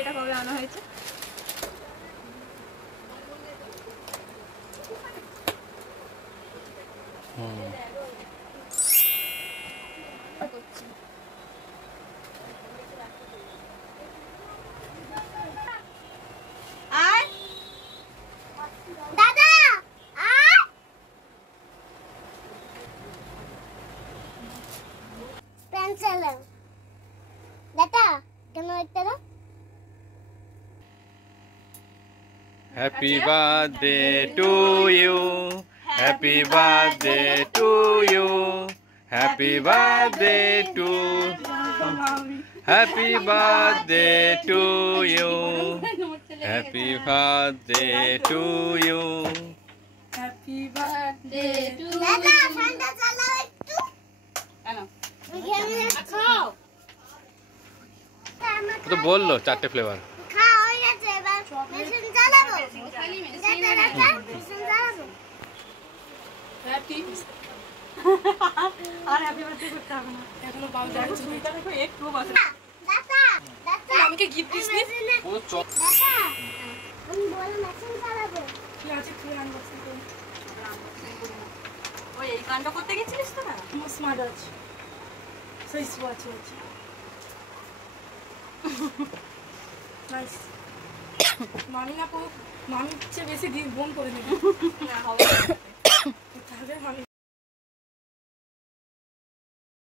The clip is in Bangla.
এটা কবে আনা হয়েছে? Happy birthday to you. Happy birthday to you. Happy birthday to. Happy birthday to you. Happy birthday to you. Happy birthday to you. দাদা ফ্যানটা চালাও একটু। কেন? খাও। তো বললো 4টে ফ্লেভার। খাও হয়ে গেছে এবার মেশিন চালাবো। দাদা মেশিন চালাবো। হ্যাপি আর হ্যাপি বার্থডে করতে হবে না। এখনো পাও যায় ছবিটা দেখো একটু বাকি। দাদা দাদা আমাকে গিফট দিস নি? ও চক। দাদা আমি বল মেশিন চালাবো। কি আছে তুই আনবক্সিং কর। ওই এই কাণ্ড করতে গেছিলিস তো না? Smart watch. সুইস ওয়াচ আছে। নাইস। মামি না মামি চেয়ে বেশি বোন করে নেবে। না হবে। তাহলে মামি